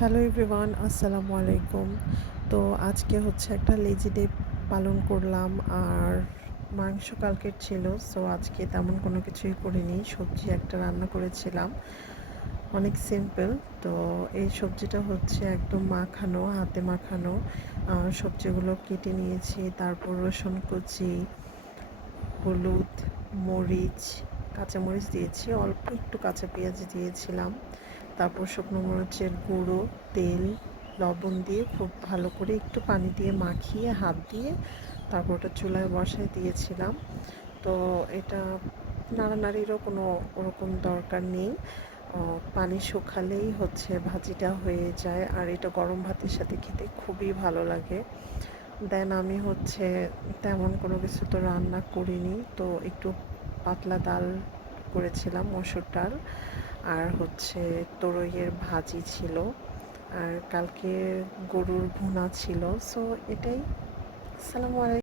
Hello everyone, আসসালামু আলাইকুম। তো আজকে হচ্ছে একটা লেজি ডে পালন করলাম আর মাংস কালকের ছিল সো আজকে তেমন কোনো কিছুই করিনি। সবজি একটা রান্না করেছিলাম, অনেক সিম্পল তো এই সবজিটা হচ্ছে একদম মাখানো, হাতে মাখানো। সবজিগুলো কেটে নিয়েছি, তারপর রসুন কুচি, হলুদ, মরিচ, কাঁচামরিচ দিয়েছি, অল্প একটু কাঁচা পেঁয়াজ দিয়েছিলাম। তারপর শুকনো মরিচের গুঁড়ো, তেল, লবণ দিয়ে খুব ভালো করে একটু পানি দিয়ে মাখিয়ে, হাত দিয়ে তারপর ওটা চুলায় বসায় দিয়েছিলাম। তো এটা নাড়ানাড়িরও কোনো ওরকম দরকার নেই। পানি শুকালেই হচ্ছে ভাজিটা হয়ে যায় আর এটা গরম ভাতের সাথে খেতে খুবই ভালো লাগে। দেন আমি হচ্ছে তেমন কোনো কিছু তো রান্না করিনি, তো একটু পাতলা ডাল করেছিলাম মসুর ডাল আর হচ্ছে তরইয়ের ভাজি ছিল। আর কালকে গরুর ভুনা ছিল। সো এটাই। আসসালামু আলাইকুম।